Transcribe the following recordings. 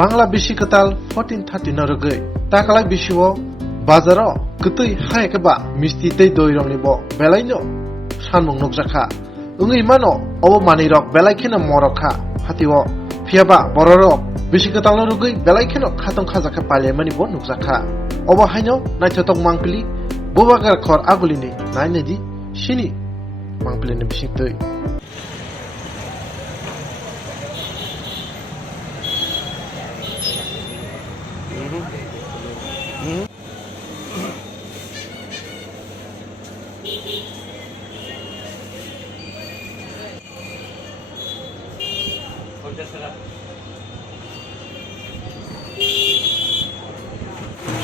বাংলা বেশি কাতাল 1413 রগৈ তাকালাই বিশুও বাজারও কতই হায়কেবা মিষ্টি তৈ দই রংনিব বেলাইনো সানমুং নকজাখা ওই মানো অব মানি রক বেলাইখেনো মরখা হাতিও ফিয়াবা বড় রক বেশি কাতাল রগৈ বেলাইখেনো খাতং খাজাখা পালিয়ামানি ব নকজাখা অব হাইনো নাইথতক মাংপিলি ববাগার খর আগুলিনি নাইনেদি সিনি মাংপিলিনি বিশি তৈ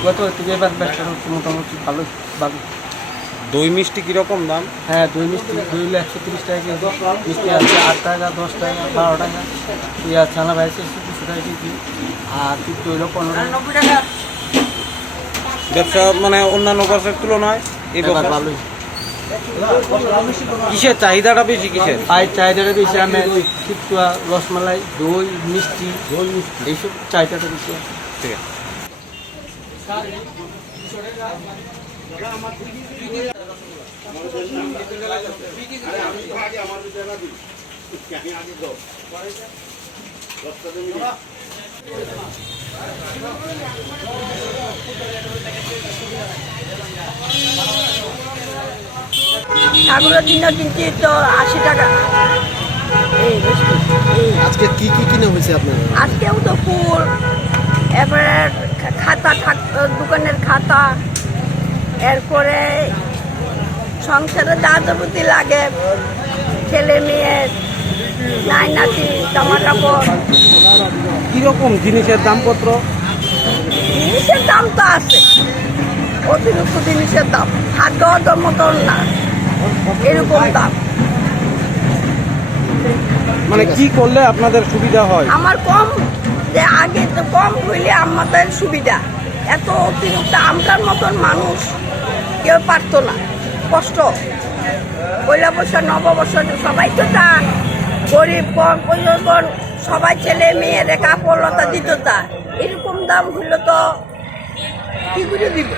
গত থেকে এবার ব্যবসা হচ্ছে মোটামুটি ভালো ভালো। দই মিষ্টি কিরকম দাম? হ্যাঁ, দই মিষ্টি দই হলো 130 টাকা কেজি, মিষ্টি আছে 8 টাকা, 10 টাকা, 12 টাকা, ইয়া ছানা বাইছে 200 টাকা কেজি, আর চিত্ত হলো 15 টাকা। ব্যবসা মানে অন্যান্য বছরের তুলনায় এই এবার বছর ভালোই। কিসের চাহিদাটা বেশি? কিসের চাহিদাটা বেশি? আমি চিত্তুয়া, রসমালাই, দই মিষ্টি এইসব চাহিদাটা বেশি আছে। ঠিক আছে। এগুলো দিনে কিনছি তো 80 টাকা। আজকে কি কি কিনে হয়েছে আপনার? আজকেও তো ফুল, এরপরে খাতা দোকানের খাতা, এরপরে সংসারে যা যাবতীয় লাগে, ছেলে মেয়ে নাই নাতি জামা কাপড়, কিরকম জিনিসের দামপত্র? জিনিসের দাম তো আছে, অতিরিক্ত জিনিসের দাম, হাত দেওয়ার মতন না, এরকম দাম। মানে কি করলে আপনাদের সুবিধা হয়? আমার কম, যে আগে তো কম হইলে আমাদের সুবিধা, এত অতিরিক্ত আমরার মতন মানুষ কেউ পারতো না, কষ্ট। পয়লা বছর নববর্ষ সবাই তো তা গরিব কম, সবাই ছেলে মেয়ের কাপড় লতা দিত, তা এরকম দাম হইলে তো কি করে দিব।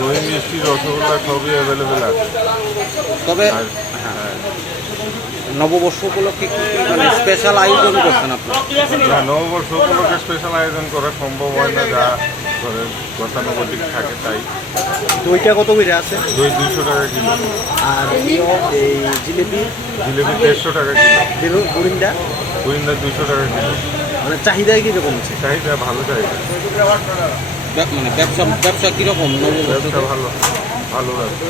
দই মিষ্টি রসগোল্লা সবই অ্যাভেলেবেল আছে। তবে নববর্ষ উপলক্ষে কি কি মানে স্পেশাল আয়োজন করছেন আপনারা? নববর্ষ উপলক্ষে স্পেশাল আয়োজন করা সম্ভব হয় না, যা ধরেন গতানুগতিক থাকে তাই। দইটা কত করে আছে? দই 200 টাকা কিলো, আর এই জিলিপি জিলিপি 150 টাকা কিলো, বুরিন্দা গোয়েন্দা 200 টাকা কিলো। মানে চাহিদা কিরকম আছে? চাহিদা ভালো, চাহিদা মানে ব্যবসা কিরকম নববর্ষ? ব্যবসা ভালো ভালো লাগছে।